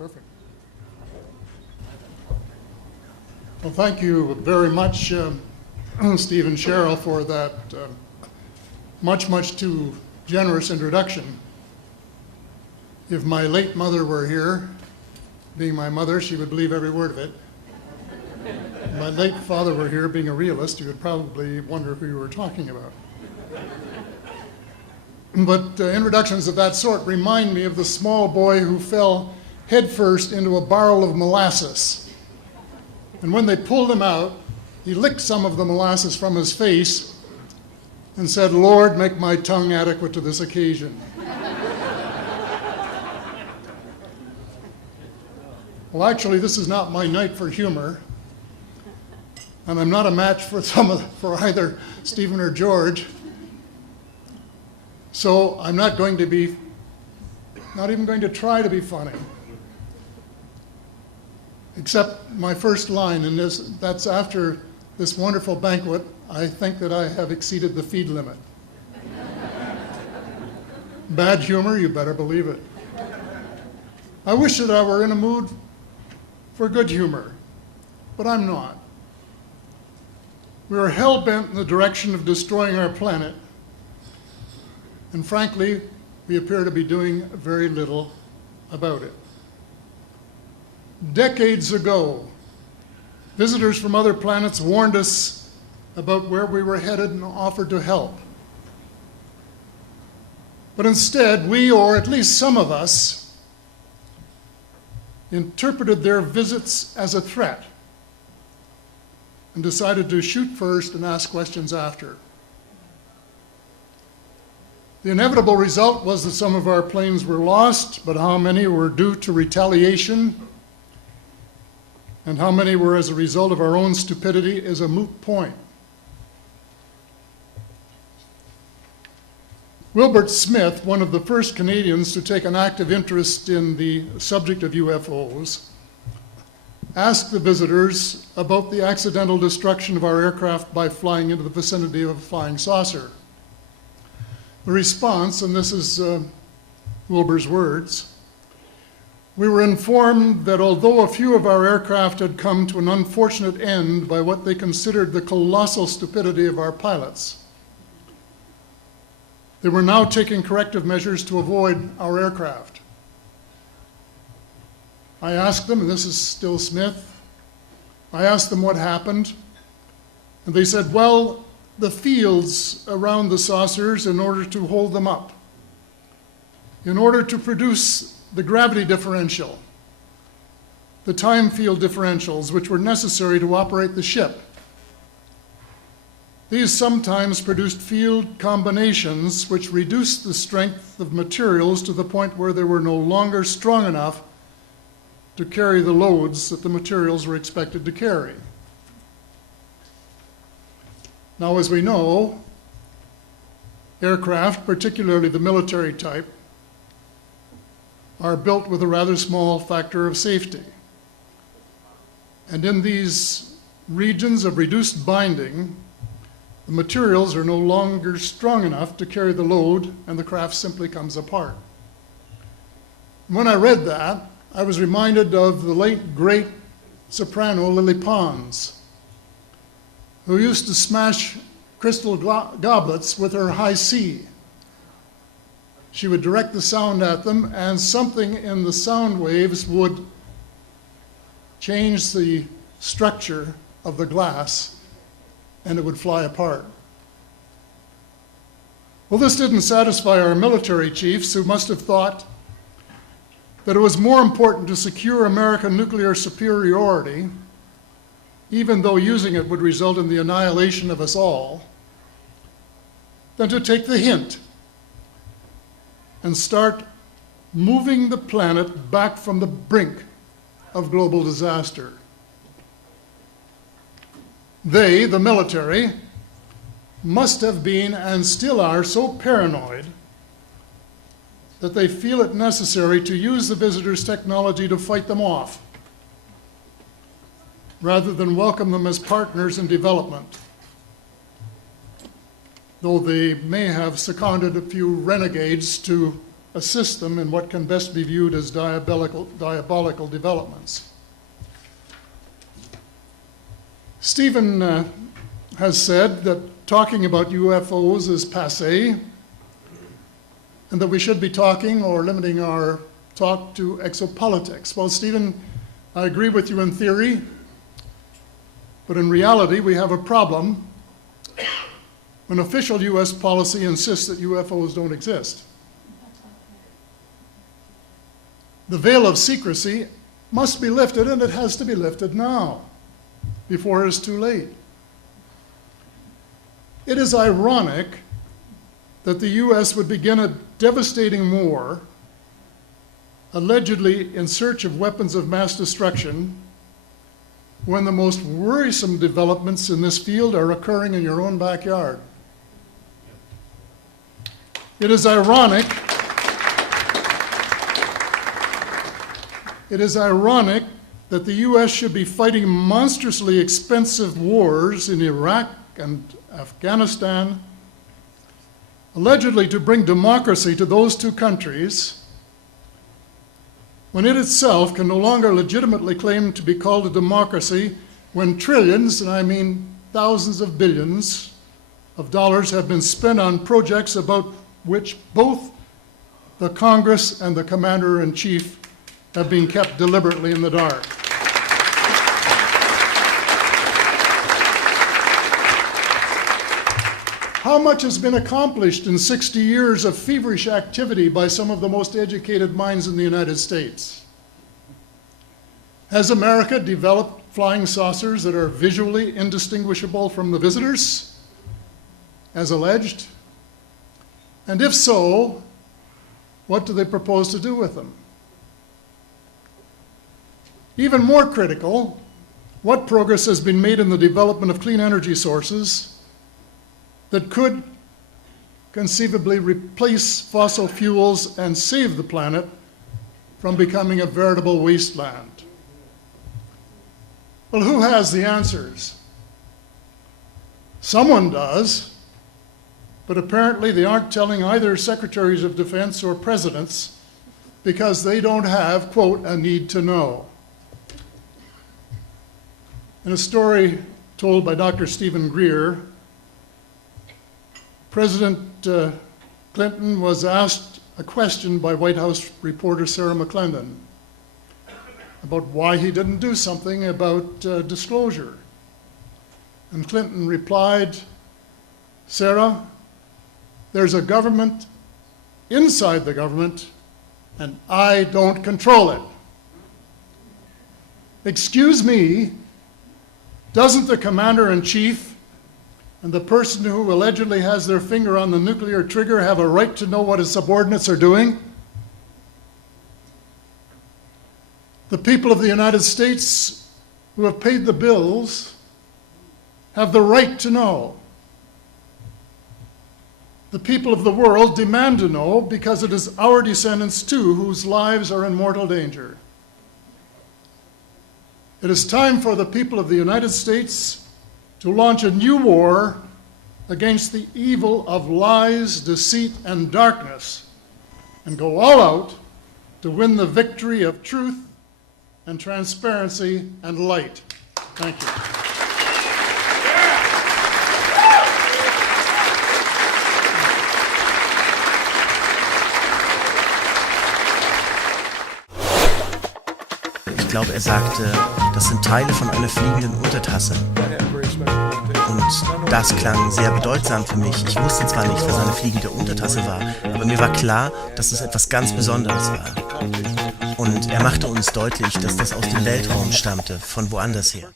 Perfect. Well, thank you very much, Steve and Cheryl, for that much too generous introduction. If my late mother were here, being my mother, she would believe every word of it. If my late father were here, being a realist, he would probably wonder who you were talking about. But introductions of that sort remind me of the small boy who fell headfirst into a barrel of molasses. And when they pulled him out, he licked some of the molasses from his face and said, "Lord, make my tongue adequate to this occasion." Well, actually, this is not my night for humor, and I'm not a match for either Stephen or George. So I'm not even going to try to be funny. Except my first line, and that's after this wonderful banquet, I think that I have exceeded the feed limit. Bad humor, you better believe it. I wish that I were in a mood for good humor, but I'm not. We are hell-bent in the direction of destroying our planet, and frankly, we appear to be doing very little about it. Decades ago, visitors from other planets warned us about where we were headed and offered to help. But instead, we, or at least some of us, interpreted their visits as a threat and decided to shoot first and ask questions after. The inevitable result was that some of our planes were lost, but how many were due to retaliation and how many were as a result of our own stupidity is a moot point. Wilbert Smith, one of the first Canadians to take an active interest in the subject of UFOs, asked the visitors about the accidental destruction of our aircraft by flying into the vicinity of a flying saucer. The response, and this is Wilbur's words, "We were informed that although a few of our aircraft had come to an unfortunate end by what they considered the colossal stupidity of our pilots, they were now taking corrective measures to avoid our aircraft." I asked them, and this is still Smith, I asked them what happened, and they said, "Well, the fields around the saucers, in order to hold them up, in order to produce the gravity differential, the time field differentials which were necessary to operate the ship. These sometimes produced field combinations which reduced the strength of materials to the point where they were no longer strong enough to carry the loads that the materials were expected to carry." Now, as we know, aircraft, particularly the military type, are built with a rather small factor of safety. And in these regions of reduced binding, the materials are no longer strong enough to carry the load, and the craft simply comes apart. When I read that, I was reminded of the late, great soprano Lily Pons, who used to smash crystal goblets with her high C. She would direct the sound at them, and something in the sound waves would change the structure of the glass, and it would fly apart. Well, this didn't satisfy our military chiefs, who must have thought that it was more important to secure American nuclear superiority, even though using it would result in the annihilation of us all, than to take the hint and start moving the planet back from the brink of global disaster. They, the military, must have been and still are so paranoid that they feel it necessary to use the visitors' technology to fight them off, rather than welcome them as partners in development, though they may have seconded a few renegades to assist them in what can best be viewed as diabolical developments. Stephen has said that talking about UFOs is passé, and that we should be talking or limiting our talk to exopolitics. Well, Stephen, I agree with you in theory, but in reality we have a problem when official US policy insists that UFOs don't exist. The veil of secrecy must be lifted, and it has to be lifted now, before it is too late. It is ironic that the US would begin a devastating war, allegedly in search of weapons of mass destruction, when the most worrisome developments in this field are occurring in your own backyard. It is ironic that the US should be fighting monstrously expensive wars in Iraq and Afghanistan, allegedly to bring democracy to those two countries, when it itself can no longer legitimately claim to be called a democracy, when trillions, and I mean thousands of billions of dollars, have been spent on projects about which both the Congress and the Commander-in-Chief have been kept deliberately in the dark. How much has been accomplished in 60 years of feverish activity by some of the most educated minds in the United States? Has America developed flying saucers that are visually indistinguishable from the visitors, as alleged? And if so, what do they propose to do with them? Even more critical, what progress has been made in the development of clean energy sources that could conceivably replace fossil fuels and save the planet from becoming a veritable wasteland? Well, who has the answers? Someone does, but apparently they aren't telling either secretaries of defense or presidents because they don't have, quote, a need to know. In a story told by Dr. Stephen Greer, President Clinton was asked a question by White House reporter Sarah McClendon about why he didn't do something about disclosure. And Clinton replied, "Sarah, there's a government inside the government, and I don't control it." Excuse me, doesn't the Commander-in-Chief and the person who allegedly has their finger on the nuclear trigger have a right to know what his subordinates are doing? The people of the United States who have paid the bills have the right to know. The people of the world demand to know because it is our descendants too whose lives are in mortal danger. It is time for the people of the United States to launch a new war against the evil of lies, deceit, and darkness, and go all out to win the victory of truth and transparency and light. Thank you. Ich glaube, er sagte, das sind Teile von einer fliegenden Untertasse. Und das klang sehr bedeutsam für mich. Ich wusste zwar nicht, was eine fliegende Untertasse war, aber mir war klar, dass es etwas ganz Besonderes war. Und er machte uns deutlich, dass das aus dem Weltraum stammte, von woanders her.